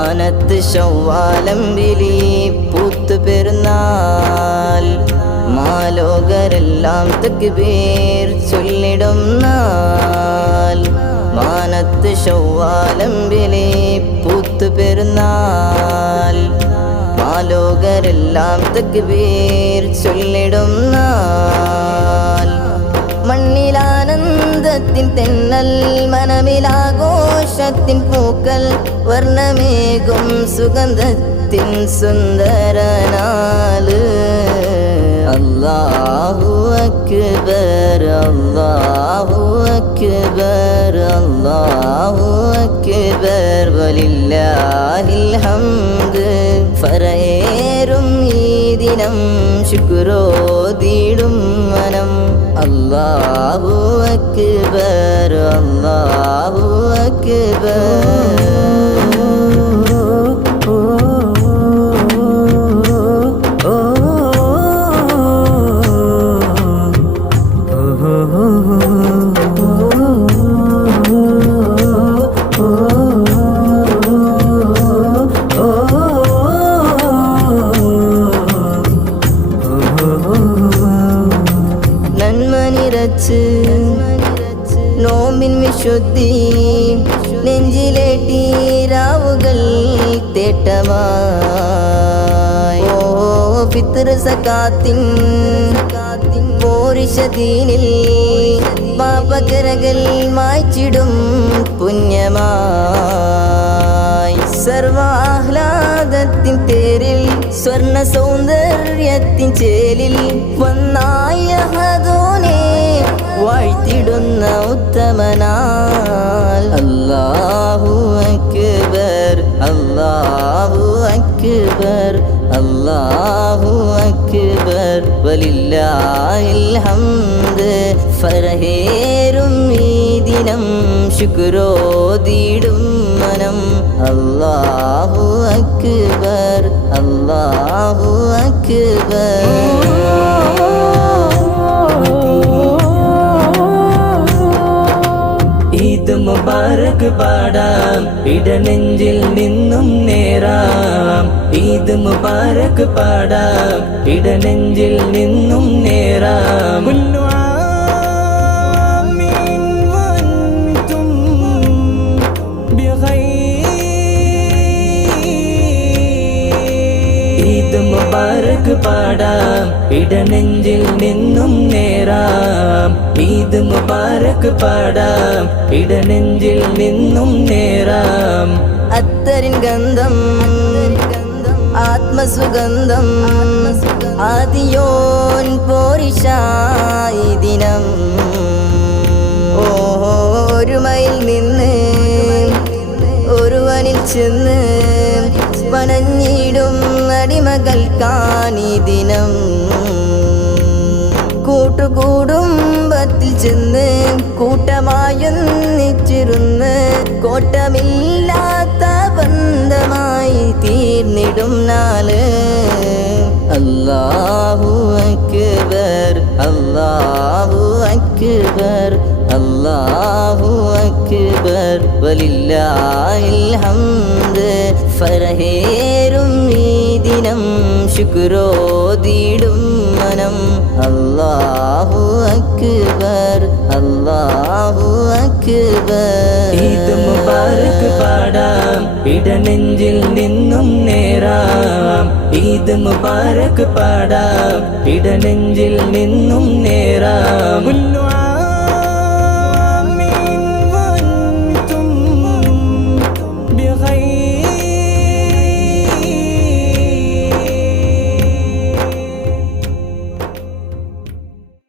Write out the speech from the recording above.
മാനത്ത് ശവ്വാലമ്പിലി പൂത്തു പെരുന്നാൾ മാലോകരെല്ലാം തക്ബീർ ചൊല്ലിടും നാൾ മാനത്ത് ശവ്വാലമ്പിലി പൂത്തു പെരുന്നാൾ മാലോകരെല്ലാം തക്ബീർ ചൊല്ലിടും നാൾ മണ്ണിലാനന്ദത്തിൻ തെന്നൽ മനമിലാഘോഷത്തിൻ പൂക്കൾ വർണ്ണമേകും സുഗന്ധത്തിൻ സുന്ദരനാള് അല്ലാഹു അക്ബർ അല്ലാഹു അക്ബർ അല്ലാഹു അക്ബർ വലില്ലാഹിൽ ഹംദ് ഫറയേറും ഈ ദിനം ശുക്രോതിടും മനം അല്ലാഹു അക്ബർ അല്ലാഹു അക്ബർ നോമ്പിൻ വിശുദ്ധി നെഞ്ചിലേറ്റി രാവുകൾ തേട്ടമായി ഓ ഫിത്ർ സകാത്തിൻ പോരിശദീനിൽ പാപകരകൾ മായ്ച്ചിടും പുണ്യമായി സർവാഹ്ലാദത്തിൻ തേരിൽ സ്വർണ്ണ സൗന്ദര്യത്തിൻ ചേലിൽ വന്നായ ഹദോനെ വാഴ്ത്തിടുന്ന ഉത്തമനാൾ അല്ലാഹു അക്ബർ അല്ലാഹു അക്ബർ അല്ലാഹു അക്ബർ വലില്ലാഹിൽ ഹംദ് ഫറഹേറും ഈ ദിനം ശുക്രോതിടും മനം അല്ലാഹു അക്ബർ അല്ലാഹു അക്ബർ ഈദ് മുബാരക് പാടാം ഇടനെഞ്ചിൽ നിന്നും നേരാം ഈദ് മുബാരക് പാടാം ഇടനെഞ്ചിൽ നിന്നും നേരാം ഈദ് മുബാരക് പാടാം ഇടനെഞ്ചിൽ നിന്നും നേരാം ഈദ് മുബാരക് പാടാം ഇടനെഞ്ചിൽ നിന്നും നേരാം അത്തരിൻ ഗന്ധം ആത്മസുഗന്ധം ആദിയോൻ പോരിശായി ദിനം ഒരുമയിൽ നിന്ന് ഒരുവനിൽ ചെന്ന് വനഞ്ഞിടും അടിമകൾക്കാണീ ദിനം കൂട്ടുകുടുംബത്തിൽ ചെന്ന് കൂട്ടമായൊന്നിച്ചിരുന്ന് കോട്ടമില്ലാത്ത ബന്ധമായി തീർന്നിടും നാള് അല്ലാഹു അക്ബർ അല്ലാഹു അക്ബർ അല്ലാഹു അക്ബർ വലില്ലാഹിൽ ഹംദ് ഫറഹേറും ഈ ദിനം ശുക്രോതിടും മനം അല്ലാഹു അക്ബർ അല്ലാഹു അക്ബർ ഈദ് മുബാരക് പാടാം ഇടനെഞ്ചിൽ നിന്നും നേരാം ഈദ് മുബാരക് പാടാം ഇടനെഞ്ചിൽ നിന്നും നേരാം